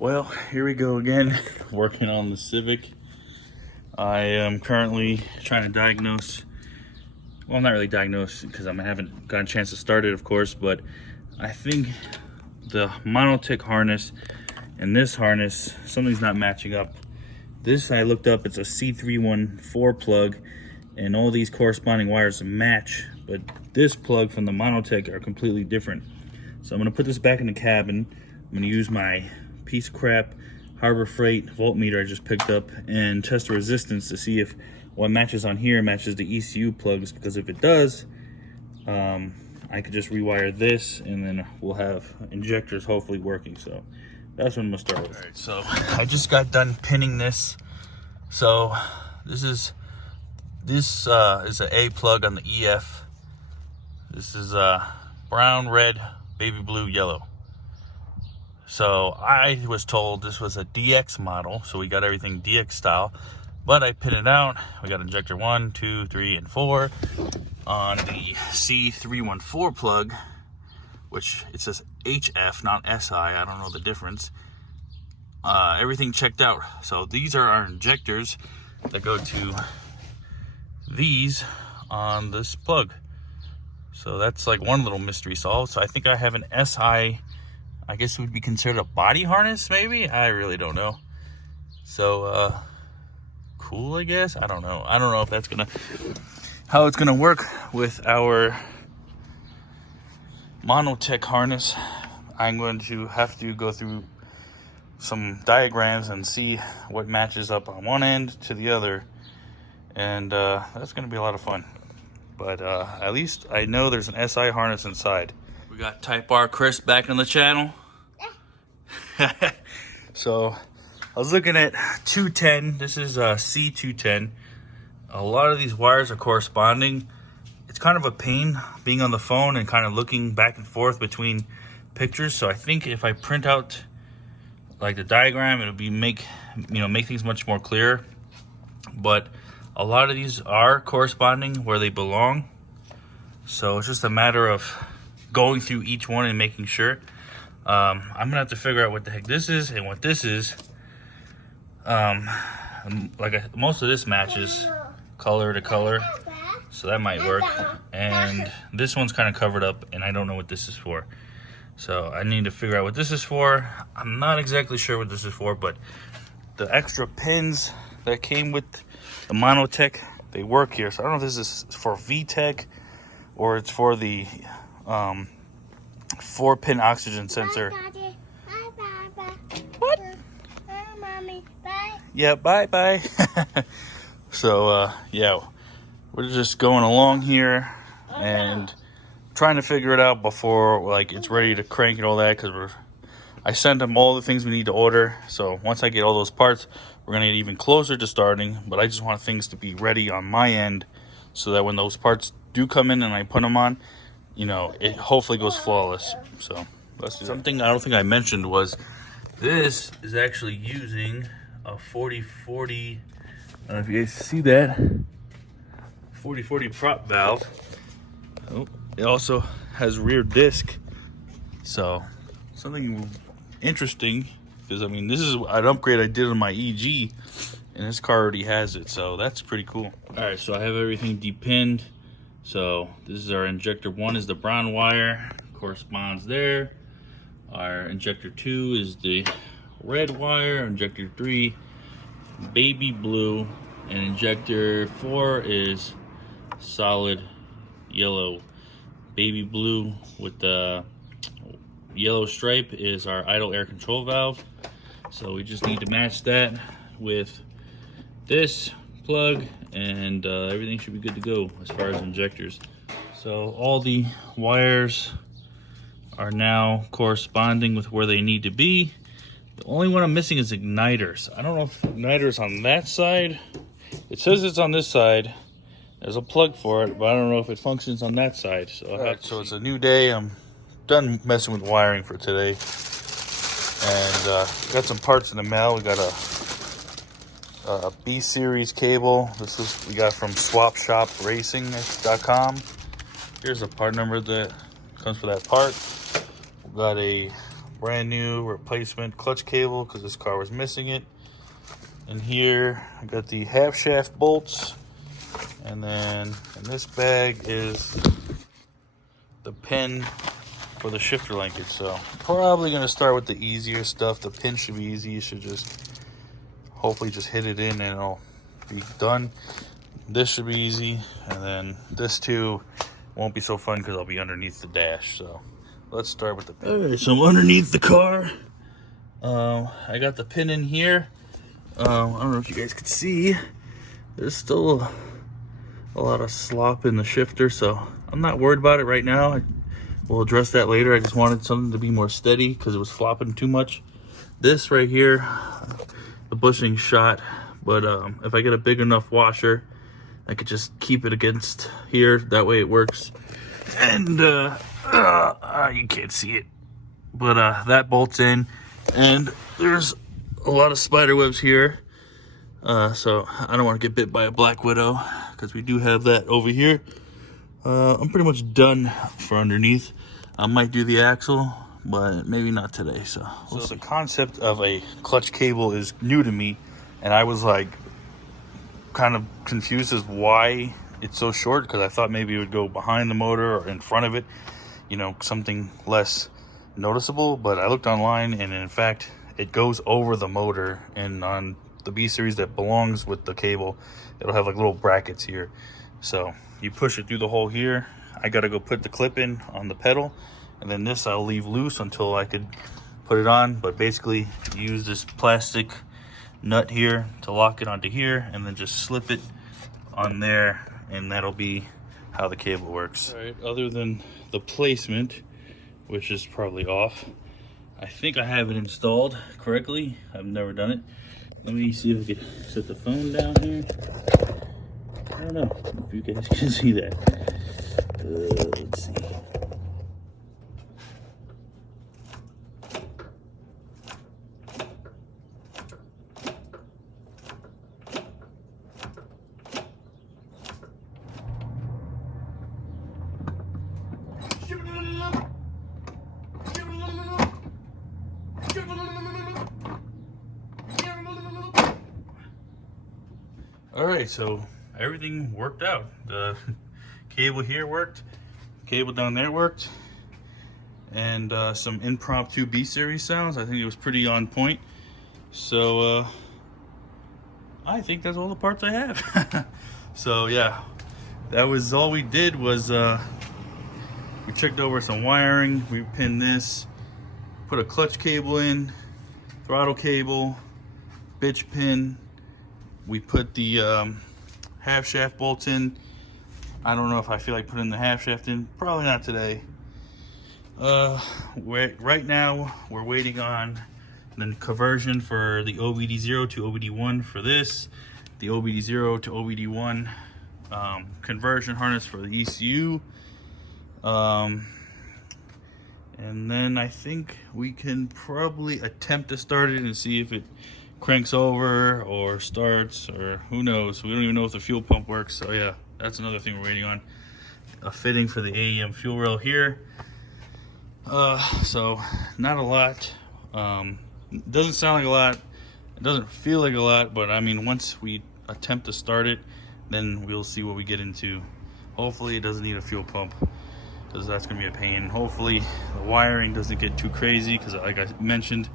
Well, here we go again, working on the Civic. I am currently trying to diagnose, well, not really diagnose because I haven't gotten a chance to start it, of course, but I think the monotech harness and this harness, something's not matching up. This, I looked up, it's a C314 plug, and all these corresponding wires match, but this plug from the monotech are completely different. So I'm gonna put this back in the cabin. I'm gonna use my piece of crap Harbor Freight voltmeter I just picked up and test the resistance to see if what matches on here matches the ECU plugs, because if it does, I could just rewire this and then we'll have injectors hopefully working. So that's what I'm gonna start with. All right, so I just got done pinning this. So this is an A plug on the EF. This is brown, red, baby blue, yellow. So I was told this was a DX model, so we got everything DX style, but I pinned it out. We got injector 1, 2, 3, and 4 on the C314 plug, which it says HF, not SI. I don't know the difference. Everything checked out. So these are our injectors that go to these on this plug. So that's like one little mystery solved. So I think I have an SI, I guess it would be considered a body harness, maybe? I really don't know. So, cool, I guess? I don't know. I don't know if that's how it's gonna work with our monotech harness. I'm going to have to go through some diagrams and see what matches up on one end to the other. And that's gonna be a lot of fun. But at least I know there's an SI harness inside. We got Type R Chris back on the channel. So I was looking at 210. This is C210. A lot of these wires are corresponding. It's kind of a pain being on the phone and kind of looking back and forth between pictures. So I think if I print out like the diagram, it'll be make things much more clear. But a lot of these are corresponding where they belong. So it's just a matter of going through each one and making sure. I'm gonna have to figure out what the heck this is and what this is. Most of this matches color to color, so that might work. And this one's kind of covered up and I don't know what this is for. So I need to figure out what this is for. I'm not exactly sure what this is for, but the extra pins that came with the monotech, they work here. So I don't know if this is for VTech or it's for the 4-pin oxygen sensor. Bye, Daddy. Bye, Baba. What? Bye, Mommy. Bye. Yeah, bye. So, yeah, we're just going along here and trying to figure it out before, like, it's ready to crank and all that, because I sent them all the things we need to order. So once I get all those parts, we're going to get even closer to starting. But I just want things to be ready on my end so that when those parts do come in and I put them on, it hopefully goes flawless. So let's do that. Something I don't think I mentioned was this is actually using a 4040, I don't know if you guys see that, 4040 prop valve. Oh, it also has rear disc. So something interesting, because I mean, this is an upgrade I did on my EG and this car already has it, so that's pretty cool. All right, so I have everything depinned. So this is our injector 1 is the brown wire, corresponds there. Our injector 2 is the red wire, injector 3 baby blue, and injector 4 is solid yellow. Baby blue with the yellow stripe is our idle air control valve. So we just need to match that with this plug and everything should be good to go as far as injectors. So all the wires are now corresponding with where they need to be. The only one I'm missing is igniters. I don't know if igniters on that side. It says it's on this side. There's a plug for it, but I don't know if it functions on that side. So so it's a new day. I'm done messing with wiring for today, and got some parts in the mail. We got a B series cable. This is we got from swapshopracing.com. Here's the part number that comes for that part. We got a brand new replacement clutch cable because this car was missing it. And here I got the half shaft bolts, and then in this bag is the pin for the shifter linkage. So probably gonna start with the easier stuff. The pin should be easy. You should just hopefully just hit it in and it'll be done. This should be easy, and then this too won't be so fun because I'll be underneath the dash. So let's start with the pin. All right, so I'm underneath the car. I got the pin in here. I don't know if you guys could see. There's still a lot of slop in the shifter, so I'm not worried about it right now. We'll address that later. I just wanted something to be more steady because it was flopping too much. This right here, the bushing shot, but if I get a big enough washer, I could just keep it against here. That way it works. And you can't see it, but that bolts in, and there's a lot of spider webs here. So I don't want to get bit by a black widow because we do have that over here. I'm pretty much done for underneath. I might do the axle, but maybe not today. So the concept of a clutch cable is new to me, and I was like kind of confused as why it's so short, because I thought maybe it would go behind the motor or in front of it, you know, something less noticeable. But I looked online, and in fact it goes over the motor, and on the B series that belongs with the cable, it'll have like little brackets here. So you push it through the hole here. I gotta go put the clip in on the pedal, and then this I'll leave loose until I could put it on. But basically you use this plastic nut here to lock it onto here, and then just slip it on there, and that'll be how the cable works. All right, other than the placement, which is probably off, I think I have it installed correctly. I've never done it. Let me see if I can set the phone down here. I don't know if you guys can see that. Let's see. All right, so everything worked out. The cable here worked, cable down there worked, and some impromptu B series sounds. I think it was pretty on point. So I think that's all the parts I have. So yeah, that was all we did. Was we checked over some wiring. We pinned this, put a clutch cable in, throttle cable, bitch pin. We put the half shaft bolts in. I don't know if I feel like putting the half shaft in. Probably not today. Right now we're waiting on the conversion for the OBD0 to OBD1 for this. The OBD0 to OBD1 conversion harness for the ECU. And then I think we can probably attempt to start it and see if it cranks over or starts, or who knows. We don't even know if the fuel pump works. So yeah, that's another thing we're waiting on. A fitting for the AEM fuel rail here. So not a lot. It doesn't sound like a lot. It doesn't feel like a lot, but I mean, once we attempt to start it, then we'll see what we get into. Hopefully it doesn't need a fuel pump, because that's gonna be a pain. Hopefully the wiring doesn't get too crazy, because like I mentioned,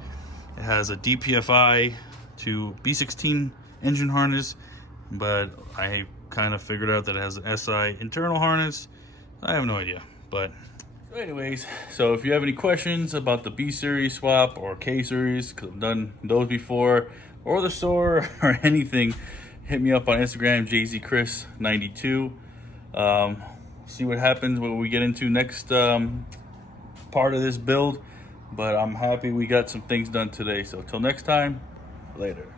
it has a DPFI to B16 engine harness, but I kind of figured out that it has an SI internal harness. I have no idea. But anyways, so if you have any questions about the B series swap or K series, because I've done those before, or the store or anything, hit me up on Instagram, jzchris92. See what happens when we get into next part of this build. But I'm happy we got some things done today. So till next time, later.